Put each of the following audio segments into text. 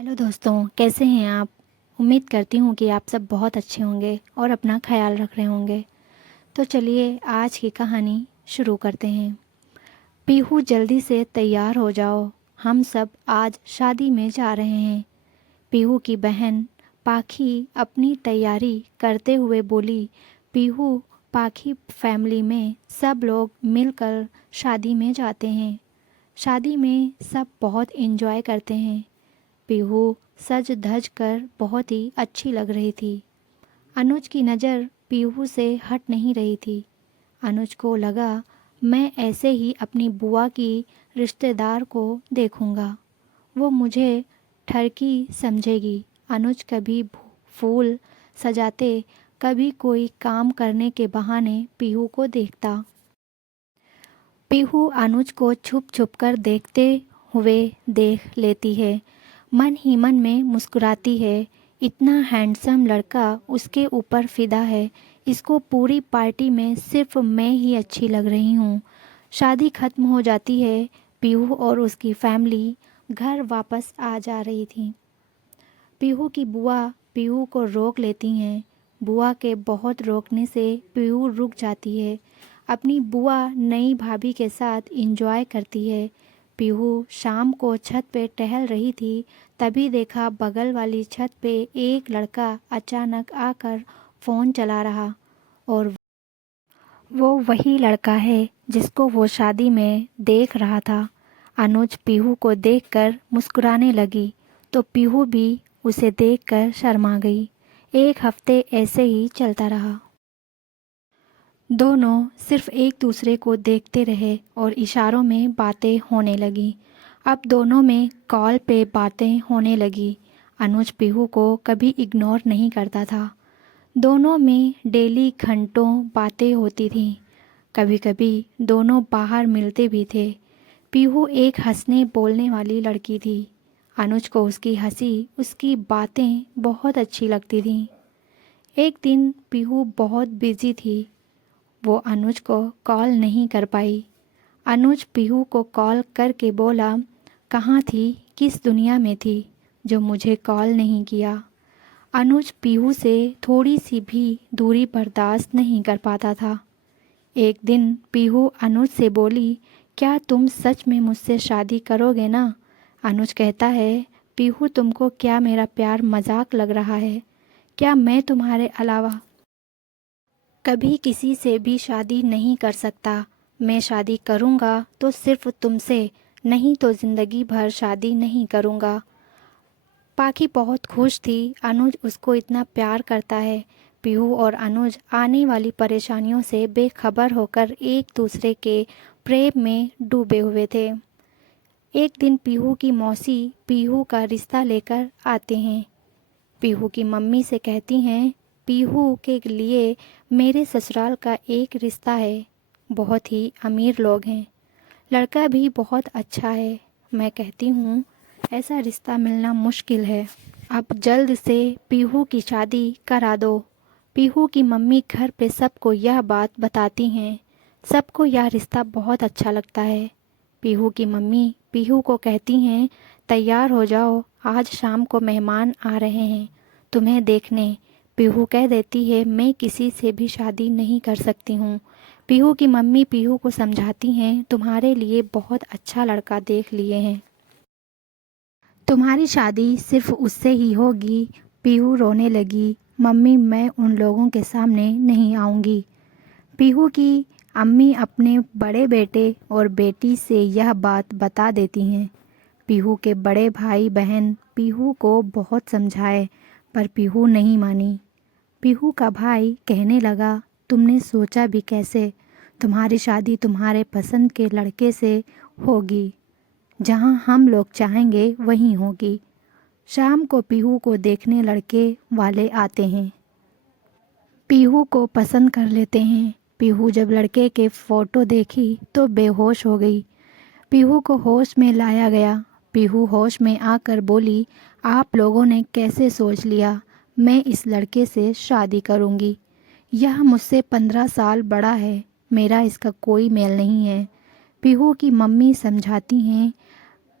Hello दोस्तों, कैसे हैं आप। उम्मीद करती हूँ कि आप सब बहुत अच्छे होंगे और अपना ख्याल रख रहे होंगे। तो चलिए आज की कहानी शुरू करते हैं। पीहू जल्दी से तैयार हो जाओ, हम सब आज शादी में जा रहे हैं। पीहू की बहन पाखी अपनी तैयारी करते हुए बोली। पीहू पाखी फैमिली में सब लोग मिलकर शादी में जाते हैं। शादी में सब बहुत एंजॉय करते हैं। पीहू सज धज कर बहुत ही अच्छी लग रही थी। अनुज की नज़र पीहू से हट नहीं रही थी। अनुज को लगा मैं ऐसे ही अपनी बुआ की रिश्तेदार को देखूंगा, वो मुझे ठरकी समझेगी। अनुज कभी फूल सजाते, कभी कोई काम करने के बहाने पीहू को देखता। पीहू अनुज को छुप छुप कर देखते हुए देख लेती है। मन ही मन में मुस्कुराती है। इतना हैंडसम लड़का उसके ऊपर फ़िदा है। इसको पूरी पार्टी में सिर्फ मैं ही अच्छी लग रही हूँ। शादी ख़त्म हो जाती है। पीहू और उसकी फैमिली घर वापस आ जा रही थी। पीहू की बुआ पीहू को रोक लेती हैं। बुआ के बहुत रोकने से पीहू रुक जाती है। अपनी बुआ नई भाभी के साथ एंजॉय करती है। पीहू शाम को छत पे टहल रही थी, तभी देखा बगल वाली छत पे एक लड़का अचानक आकर फ़ोन चला रहा। और वो वही लड़का है जिसको वो शादी में देख रहा था। अनुज पीहू को देखकर मुस्कुराने लगी तो पीहू भी उसे देखकर शर्मा गई। एक हफ्ते ऐसे ही चलता रहा। दोनों सिर्फ एक दूसरे को देखते रहे और इशारों में बातें होने लगी। अब दोनों में कॉल पे बातें होने लगी। अनुज पीहू को कभी इग्नोर नहीं करता था। दोनों में डेली घंटों बातें होती थीं। कभी कभी दोनों बाहर मिलते भी थे। पीहू एक हंसने बोलने वाली लड़की थी। अनुज को उसकी हंसी, उसकी बातें बहुत अच्छी लगती थीं। एक दिन पीहू बहुत बिजी थी, वो अनुज को कॉल नहीं कर पाई। अनुज पीहू को कॉल करके बोला, कहाँ थी, किस दुनिया में थी जो मुझे कॉल नहीं किया। अनुज पीहू से थोड़ी सी भी दूरी बर्दाश्त नहीं कर पाता था। एक दिन पीहू अनुज से बोली, क्या तुम सच में मुझसे शादी करोगे ना। अनुज कहता है, पीहू तुमको क्या मेरा प्यार मजाक लग रहा है। क्या मैं तुम्हारे अलावा कभी किसी से भी शादी नहीं कर सकता। मैं शादी करूँगा तो सिर्फ तुमसे, नहीं तो ज़िंदगी भर शादी नहीं करूँगा। पाखी बहुत खुश थी, अनुज उसको इतना प्यार करता है। पीहू और अनुज आने वाली परेशानियों से बेखबर होकर एक दूसरे के प्रेम में डूबे हुए थे। एक दिन पीहू की मौसी पीहू का रिश्ता लेकर आते हैं। पीहू की मम्मी से कहती हैं, पीहू के लिए मेरे ससुराल का एक रिश्ता है। बहुत ही अमीर लोग हैं, लड़का भी बहुत अच्छा है। मैं कहती हूँ ऐसा रिश्ता मिलना मुश्किल है। अब जल्द से पीहू की शादी करा दो। पीहू की मम्मी घर पे सबको यह बात बताती हैं। सबको यह रिश्ता बहुत अच्छा लगता है। पीहू की मम्मी पीहू को कहती हैं, तैयार हो जाओ, आज शाम को मेहमान आ रहे हैं तुम्हें देखने। पीहू कह देती है, मैं किसी से भी शादी नहीं कर सकती हूँ। पीहू की मम्मी पीहू को समझाती हैं, तुम्हारे लिए बहुत अच्छा लड़का देख लिए हैं, तुम्हारी शादी सिर्फ उससे ही होगी। पीहू रोने लगी, मम्मी मैं उन लोगों के सामने नहीं आऊँगी। पीहू की अम्मी अपने बड़े बेटे और बेटी से यह बात बता देती हैं। पीहू के बड़े भाई बहन पीहू को बहुत समझाए, पर पीहू नहीं मानी। पीहू का भाई कहने लगा, तुमने सोचा भी कैसे, तुम्हारी शादी तुम्हारे पसंद के लड़के से होगी, जहां हम लोग चाहेंगे वहीं होगी। शाम को पीहू को देखने लड़के वाले आते हैं। पीहू को पसंद कर लेते हैं। पीहू जब लड़के के फ़ोटो देखी तो बेहोश हो गई। पीहू को होश में लाया गया। पीहू होश में आकर बोली, आप लोगों ने कैसे सोच लिया मैं इस लड़के से शादी करूंगी। यह मुझसे 15 साल बड़ा है, मेरा इसका कोई मेल नहीं है। पीहू की मम्मी समझाती हैं,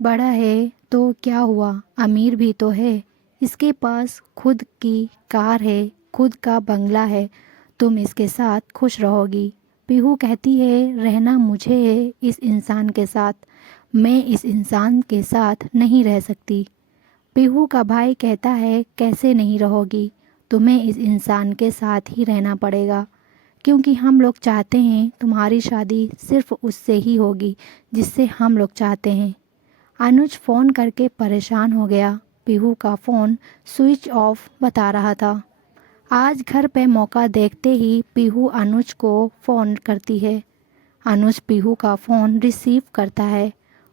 बड़ा है तो क्या हुआ, अमीर भी तो है, इसके पास खुद की कार है, खुद का बंगला है, तुम इसके साथ खुश रहोगी। पीहू कहती है, रहना मुझे है इस इंसान के साथ, मैं इस इंसान के साथ नहीं रह सकती। पीहू का भाई कहता है, कैसे नहीं रहोगी, तुम्हें इस इंसान के साथ ही रहना पड़ेगा, क्योंकि हम लोग चाहते हैं तुम्हारी शादी सिर्फ उससे ही होगी जिससे हम लोग चाहते हैं। अनुज फ़ोन करके परेशान हो गया। पीहू का फ़ोन स्विच ऑफ बता रहा था। आज घर पे मौका देखते ही पीहू अनुज को फ़ोन करती है। अनुज पीहू का फ़ोन रिसीव करता है।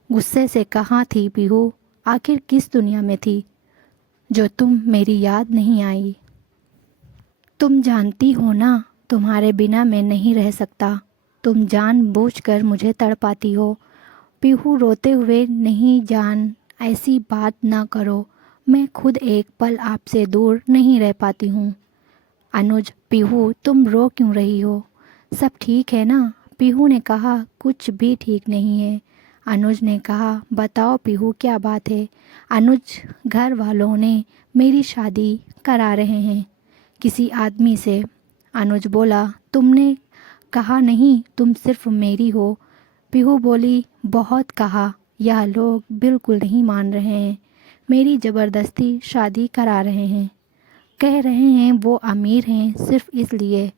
गुस्से से, कहाँ थी पीहू, आखिर किस दुनिया में थी जो तुम मेरी याद नहीं आई। तुम जानती हो ना, तुम्हारे बिना मैं नहीं रह सकता, तुम जानबूझकर मुझे तड़पाती हो। पीहू रोते हुए, नहीं जान, ऐसी बात ना करो, मैं खुद एक पल आपसे दूर नहीं रह पाती हूँ। अनुज, पीहू तुम रो क्यों रही हो, सब ठीक है ना। पीहू ने कहा, कुछ भी ठीक नहीं है। अनुज ने कहा, बताओ पीहू क्या बात है। अनुज, घर वालों ने मेरी शादी करा रहे हैं किसी आदमी से। अनुज बोला, तुमने कहा नहीं तुम सिर्फ मेरी हो। पीहू बोली, बहुत कहा, यह लोग बिल्कुल नहीं मान रहे हैं, मेरी ज़बरदस्ती शादी करा रहे हैं, कह रहे हैं वो अमीर हैं सिर्फ इसलिए।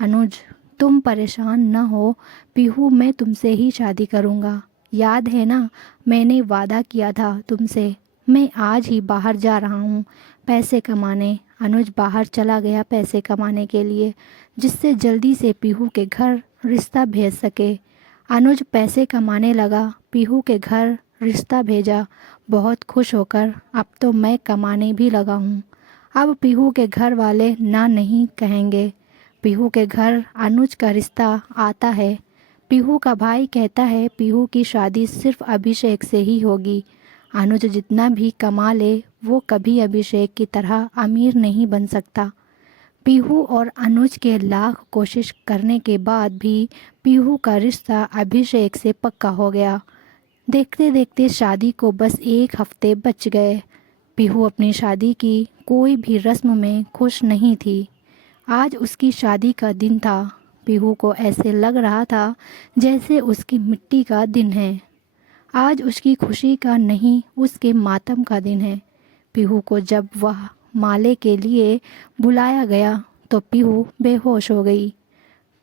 अनुज, तुम परेशान न हो पीहू, मैं तुमसे ही शादी करूँगा, याद है ना, मैंने वादा किया था तुमसे। मैं आज ही बाहर जा रहा हूँ पैसे कमाने। अनुज बाहर चला गया पैसे कमाने के लिए, जिससे जल्दी से पीहू के घर रिश्ता भेज सके। अनुज पैसे कमाने लगा, पीहू के घर रिश्ता भेजा, बहुत खुश होकर, अब तो मैं कमाने भी लगा हूँ, अब पीहू के घर वाले ना नहीं कहेंगे। पीहू के घर अनुज का रिश्ता आता है। पीहू का भाई कहता है, पीहू की शादी सिर्फ अभिषेक से ही होगी। अनुज जितना भी कमा ले वो कभी अभिषेक की तरह अमीर नहीं बन सकता। पीहू और अनुज के लाख कोशिश करने के बाद भी पीहू का रिश्ता अभिषेक से पक्का हो गया। देखते देखते शादी को बस 1 हफ्ते बच गए। पीहू अपनी शादी की कोई भी रस्म में खुश नहीं थी। आज उसकी शादी का दिन था। पीहू को ऐसे लग रहा था जैसे उसकी मिट्टी का दिन है। आज उसकी खुशी का नहीं, उसके मातम का दिन है। पीहू को जब वह माले के लिए बुलाया गया तो पीहू बेहोश हो गई।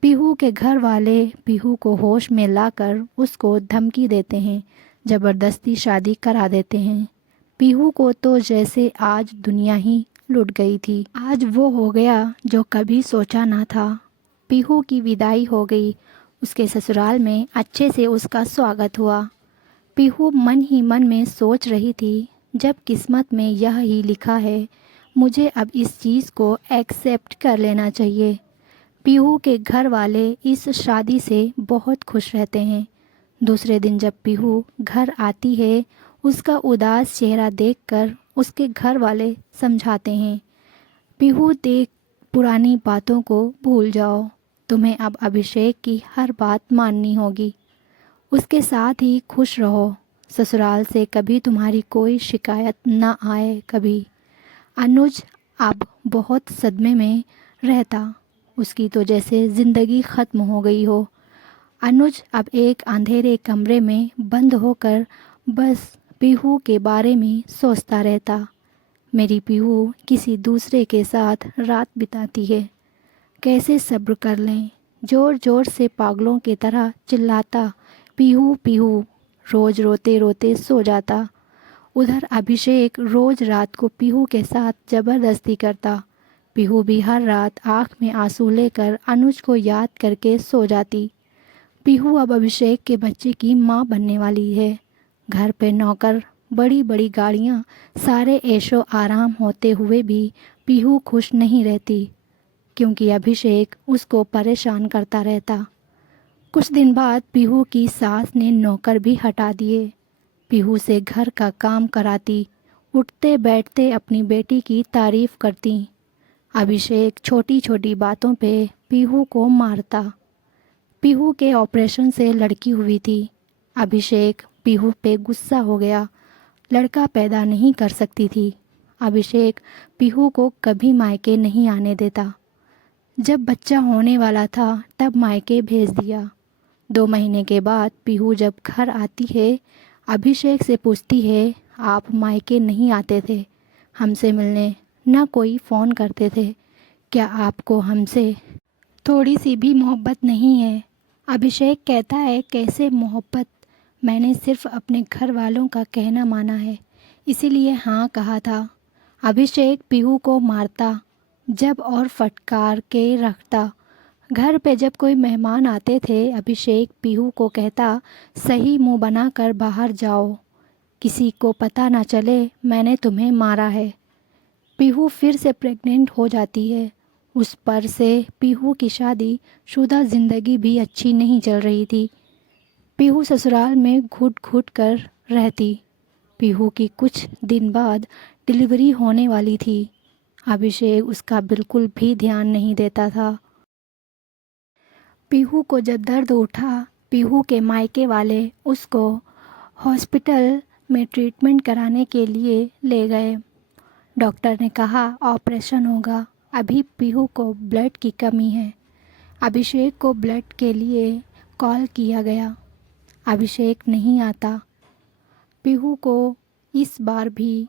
पीहू के घर वाले पीहू को होश में लाकर उसको धमकी देते हैं, ज़बरदस्ती शादी करा देते हैं। पीहू को तो जैसे आज दुनिया ही लुट गई थी। आज वो हो गया जो कभी सोचा ना था। पीहू की विदाई हो गई। उसके ससुराल में अच्छे से उसका स्वागत हुआ। पीहू मन ही मन में सोच रही थी, जब किस्मत में यह ही लिखा है, मुझे अब इस चीज़ को एक्सेप्ट कर लेना चाहिए। पीहू के घर वाले इस शादी से बहुत खुश रहते हैं। दूसरे दिन जब पीहू घर आती है, उसका उदास चेहरा देखकर उसके घर वाले समझाते हैं, पीहू देख, पुरानी बातों को भूल जाओ, तुम्हें अब अभिषेक की हर बात माननी होगी, उसके साथ ही खुश रहो, ससुराल से कभी तुम्हारी कोई शिकायत ना आए कभी। अनुज अब बहुत सदमे में रहता, उसकी तो जैसे ज़िंदगी ख़त्म हो गई हो। अनुज अब एक अंधेरे कमरे में बंद होकर बस पीहू के बारे में सोचता रहता। मेरी पीहू किसी दूसरे के साथ रात बिताती है, कैसे सब्र कर लें। ज़ोर ज़ोर से पागलों की तरह चिल्लाता, पीहू पीहू, रोज़ रोते रोते सो जाता। उधर अभिषेक रोज़ रात को पीहू के साथ ज़बरदस्ती करता। पीहू भी हर रात आँख में आंसू लेकर अनुज को याद करके सो जाती। पीहू अब अभिषेक के बच्चे की माँ बनने वाली है। घर पे नौकर, बड़ी बड़ी गाड़ियाँ, सारे ऐशो आराम होते हुए भी पीहू खुश नहीं रहती, क्योंकि अभिषेक उसको परेशान करता रहता। कुछ दिन बाद पीहू की सास ने नौकर भी हटा दिए। पीहू से घर का काम कराती, उठते बैठते अपनी बेटी की तारीफ करती। अभिषेक छोटी छोटी बातों पे पीहू को मारता। पीहू के ऑपरेशन से लड़की हुई थी। अभिषेक पीहू पे गुस्सा हो गया, लड़का पैदा नहीं कर सकती थी। अभिषेक पीहू को कभी मायके नहीं आने देता। जब बच्चा होने वाला था तब मायके भेज दिया। 2 महीने के बाद पीहू जब घर आती है, अभिषेक से पूछती है, आप मायके नहीं आते थे हमसे मिलने, ना कोई फ़ोन करते थे, क्या आपको हमसे थोड़ी सी भी मोहब्बत नहीं है? अभिषेक कहता है, कैसे मोहब्बत, मैंने सिर्फ अपने घर वालों का कहना माना है, इसीलिए हाँ कहा था। अभिषेक पीहू को मारता जब और फटकार के रखता। घर पे जब कोई मेहमान आते थे, अभिषेक पीहू को कहता, सही मुंह बनाकर बाहर जाओ, किसी को पता ना चले मैंने तुम्हें मारा है। पीहू फिर से प्रेग्नेंट हो जाती है। उस पर से पीहू की शादी शुदा ज़िंदगी भी अच्छी नहीं चल रही थी। पीहू ससुराल में घुट घुट कर रहती। पीहू की कुछ दिन बाद डिलीवरी होने वाली थी। अभिषेक उसका बिल्कुल भी ध्यान नहीं देता था। पीहू को जब दर्द उठा, पीहू के मायके वाले उसको हॉस्पिटल में ट्रीटमेंट कराने के लिए ले गए। डॉक्टर ने कहा ऑपरेशन होगा, अभी पीहू को ब्लड की कमी है। अभिषेक को ब्लड के लिए कॉल किया गया। अभिषेक नहीं आता। पीहू को इस बार भी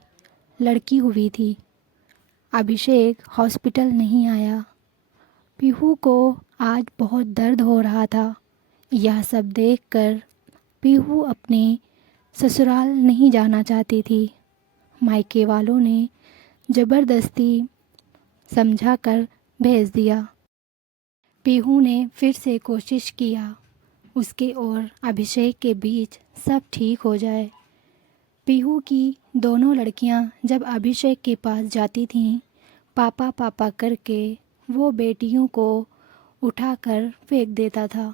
लड़की हुई थी। अभिषेक हॉस्पिटल नहीं आया। पीहू को आज बहुत दर्द हो रहा था। यह सब देखकर पीहू अपने ससुराल नहीं जाना चाहती थी। मायके वालों ने ज़बरदस्ती समझाकर भेज दिया। पीहू ने फिर से कोशिश किया, उसके और अभिषेक के बीच सब ठीक हो जाए। पीहू की दोनों लड़कियां जब अभिषेक के पास जाती थीं, पापा पापा करके वो बेटियों को उठाकर फेंक देता था।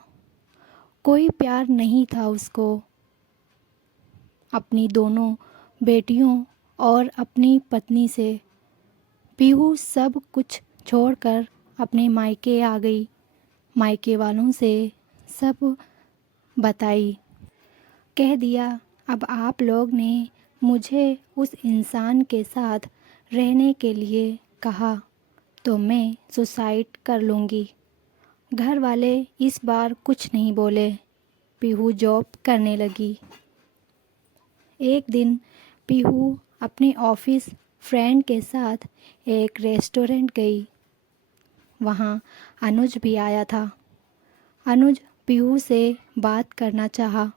कोई प्यार नहीं था उसको अपनी दोनों बेटियों और अपनी पत्नी से। पीहू सब कुछ छोड़कर अपने मायके आ गई। मायके वालों से सब बताई। कह दिया, अब आप लोग ने मुझे उस इंसान के साथ रहने के लिए कहा तो मैं सुसाइड कर लूँगी। घर वाले इस बार कुछ नहीं बोले। पीहू जॉब करने लगी। एक दिन पीहू अपने ऑफिस फ्रेंड के साथ एक रेस्टोरेंट गई। वहाँ अनुज भी आया था। अनुज पीहू से बात करना चाहा।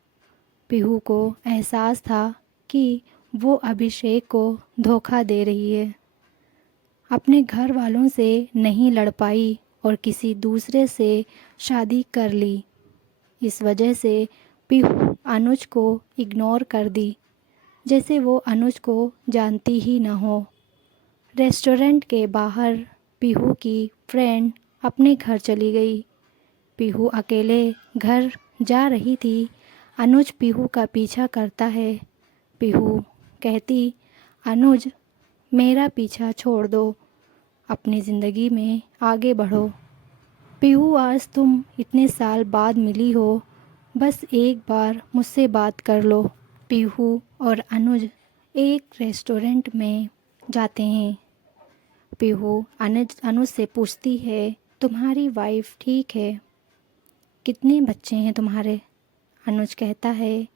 पीहू को एहसास था कि वो अभिषेक को धोखा दे रही है। अपने घर वालों से नहीं लड़ पाई और किसी दूसरे से शादी कर ली। इस वजह से पीहू अनुज को इग्नोर कर दी, जैसे वो अनुज को जानती ही न हो। रेस्टोरेंट के बाहर पीहू की फ्रेंड अपने घर चली गई। पीहू अकेले घर जा रही थी। अनुज पीहू का पीछा करता है। पीहू कहती, अनुज मेरा पीछा छोड़ दो, अपनी ज़िंदगी में आगे बढ़ो। पीहू आज तुम इतने साल बाद मिली हो, बस एक बार मुझसे बात कर लो। पीहू और अनुज एक रेस्टोरेंट में जाते हैं। पीहू अनुज से पूछती है, तुम्हारी वाइफ ठीक है? कितने बच्चे हैं तुम्हारे? अनुज कहता है,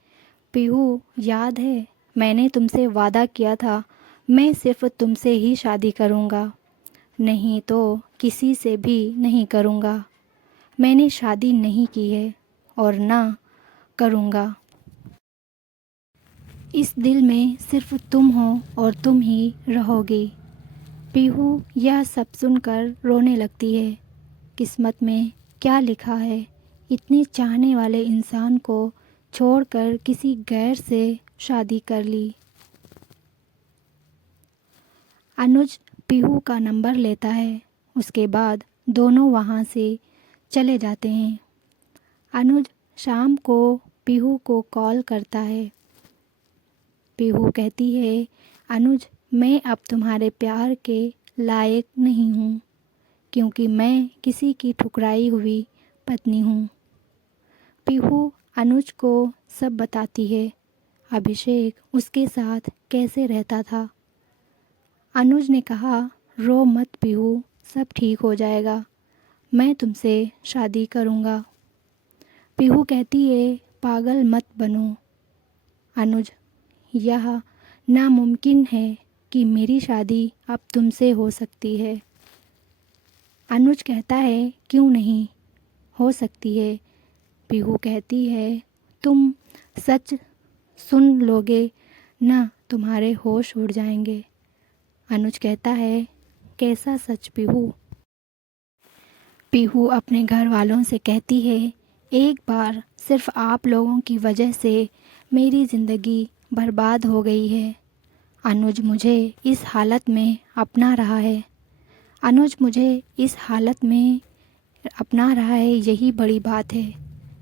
पीहू याद है मैंने तुमसे वादा किया था मैं सिर्फ तुमसे ही शादी करूँगा, नहीं तो किसी से भी नहीं करूँगा। मैंने शादी नहीं की है और ना करूँगा। इस दिल में सिर्फ तुम हो और तुम ही रहोगी। पीहू यह सब सुनकर रोने लगती है। किस्मत में क्या लिखा है, इतने चाहने वाले इंसान को छोड़कर किसी गैर से शादी कर ली। अनुज पीहू का नंबर लेता है। उसके बाद दोनों वहाँ से चले जाते हैं। अनुज शाम को पीहू को कॉल करता है। पीहू कहती है, अनुज मैं अब तुम्हारे प्यार के लायक नहीं हूँ, क्योंकि मैं किसी की ठुकराई हुई पत्नी हूँ। पीहू अनुज को सब बताती है। अभिषेक उसके साथ कैसे रहता था। अनुज ने कहा, रो मत पीहू, सब ठीक हो जाएगा, मैं तुमसे शादी करूँगा। पीहू कहती है, पागल मत बनो अनुज, यह नामुमकिन है कि मेरी शादी अब तुमसे हो सकती है। अनुज कहता है, क्यों नहीं हो सकती है। पीहू कहती है, तुम सच सुन लोगे ना, तुम्हारे होश उड़ जाएंगे। अनुज कहता है, कैसा सच पीहू। पीहू अपने घर वालों से कहती है, एक बार सिर्फ आप लोगों की वजह से मेरी ज़िंदगी बर्बाद हो गई है। अनुज मुझे इस हालत में अपना रहा है। अनुज मुझे इस हालत में अपना रहा है, यही बड़ी बात है।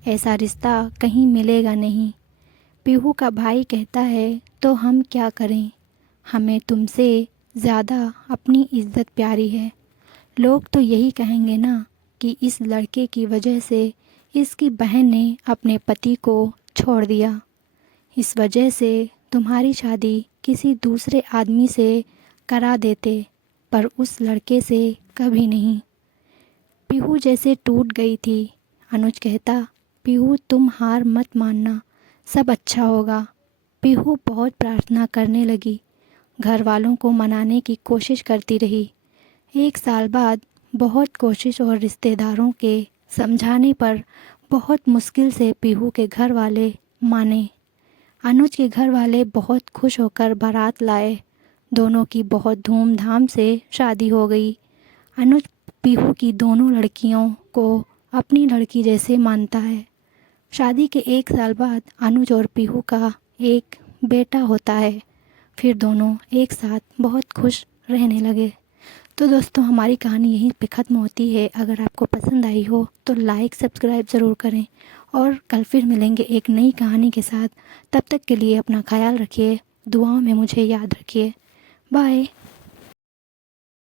ऐसा रिश्ता कहीं मिलेगा नहीं। पीहू का भाई कहता है, तो हम क्या करें, हमें तुमसे ज़्यादा अपनी इज्जत प्यारी है। लोग तो यही कहेंगे ना कि इस लड़के की वजह से इसकी बहन ने अपने पति को छोड़ दिया। इस वजह से तुम्हारी शादी किसी दूसरे आदमी से करा देते, पर उस लड़के से कभी नहीं। पीहू जैसे टूट गई थी। अनुज कहता, पीहू तुम हार मत मानना, सब अच्छा होगा। पीहू बहुत प्रार्थना करने लगी, घर वालों को मनाने की कोशिश करती रही। 1 साल बाद बहुत कोशिश और रिश्तेदारों के समझाने पर बहुत मुश्किल से पीहू के घर वाले माने। अनुज के घर वाले बहुत खुश होकर बारात लाए। दोनों की बहुत धूमधाम से शादी हो गई। अनुज पीहू की दोनों लड़कियों को अपनी लड़की जैसे मानता है। शादी के 1 साल बाद अनुज और पीहू का एक बेटा होता है। फिर दोनों एक साथ बहुत खुश रहने लगे। तो दोस्तों, हमारी कहानी यहीं पे ख़त्म होती है। अगर आपको पसंद आई हो तो लाइक सब्सक्राइब ज़रूर करें, और कल फिर मिलेंगे एक नई कहानी के साथ। तब तक के लिए अपना ख्याल रखिए, दुआओं में मुझे याद रखिए। बाय।